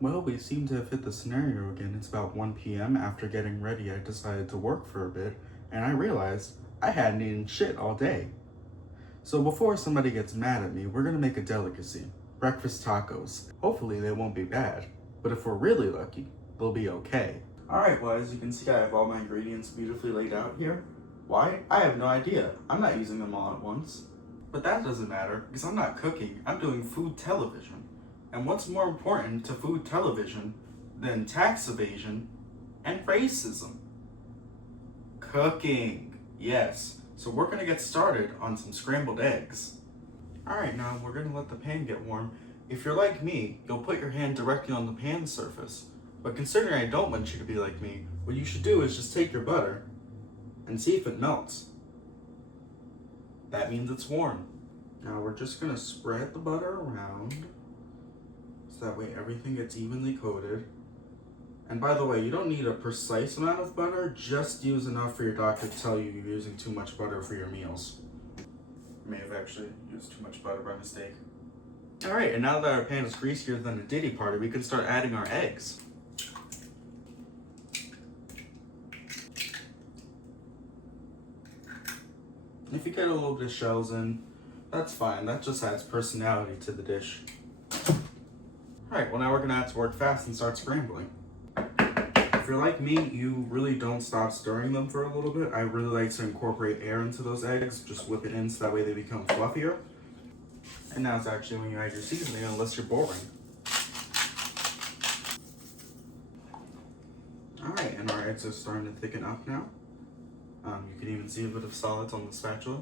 Well, we seem to have hit the scenario again. It's about 1 p.m. After getting ready, I decided to work for a bit, and I realized I hadn't eaten shit all day. So before somebody gets mad at me, we're gonna make a delicacy. Breakfast tacos. Hopefully they won't be bad, but if we're really lucky, they'll be okay. Alright, well, as you can see, I have all my ingredients beautifully laid out here. Why? I have no idea. I'm not using them all at once. But that doesn't matter, because I'm not cooking, I'm doing food television. And what's more important to food television than tax evasion and racism? Cooking. Yes. So we're gonna get started on some scrambled eggs. Alright, now we're gonna let the pan get warm. If you're like me, you'll put your hand directly on the pan surface. But considering I don't want you to be like me, what you should do is just take your butter and see if it melts. That means it's warm. Now we're just gonna spread the butter around so that way everything gets evenly coated. And by the way, you don't need a precise amount of butter, just use enough for your doctor to tell you you're using too much butter for your meals. I may have actually used too much butter by mistake. Alright, and now that our pan is greasier than a Diddy party, we can start adding our eggs. If you get a little bit of shells in, that's fine. That just adds personality to the dish. Alright, well now we're gonna have to work fast and start scrambling. If you're like me, you really don't stop stirring them for a little bit. I really like to incorporate air into those eggs, just whip it in so that way they become fluffier. And now it's actually when you add your seasoning, unless you're boring. Alright, and our eggs are starting to thicken up now. You can even see a bit of solids on the spatula.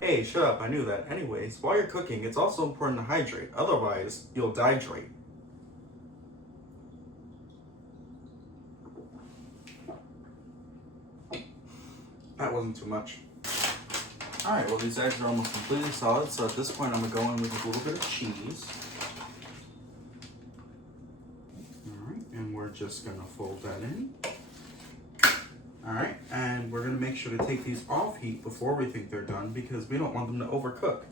Hey, shut up, I knew that. Anyways, while you're cooking, it's also important to hydrate. Otherwise, you'll dehydrate. That wasn't too much. Alright, well these eggs are almost completely solid, so at this point I'm going to go in with a little bit of cheese. Alright, and we're just going to fold that in. Alright, and we're going to make sure to take these off heat before we think they're done because we don't want them to overcook.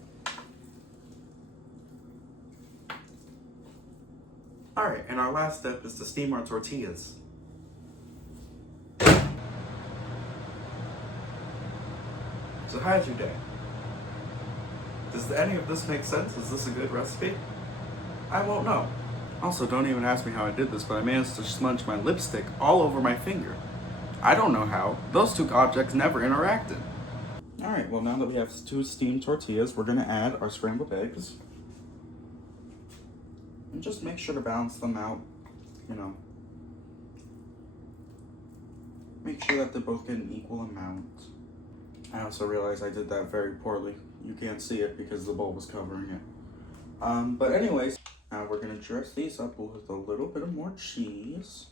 Alright, and our last step is to steam our tortillas. So how's your day? Does any of this make sense? Is this a good recipe? I won't know. Also, don't even ask me how I did this, but I managed to smudge my lipstick all over my finger. I don't know how. Those two objects never interacted. Alright, well now that we have two steamed tortillas, we're going to add our scrambled eggs. And just make sure to balance them out, you know. Make sure that they both get an equal amount. I also realized I did that very poorly. You can't see it because the bowl was covering it. But anyways, now we're going to dress these up with a little bit of more cheese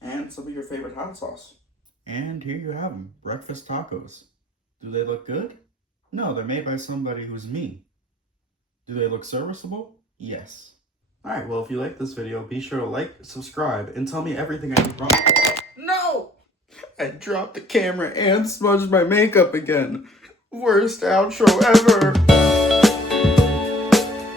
and some of your favorite hot sauce. And here you have them, breakfast tacos. Do they look good? No, they're made by somebody who's me. Do they look serviceable? Yes. Alright, well if you like this video, be sure to like, subscribe, and tell me everything I did wrong. No! I dropped the camera and smudged my makeup again. Worst outro ever.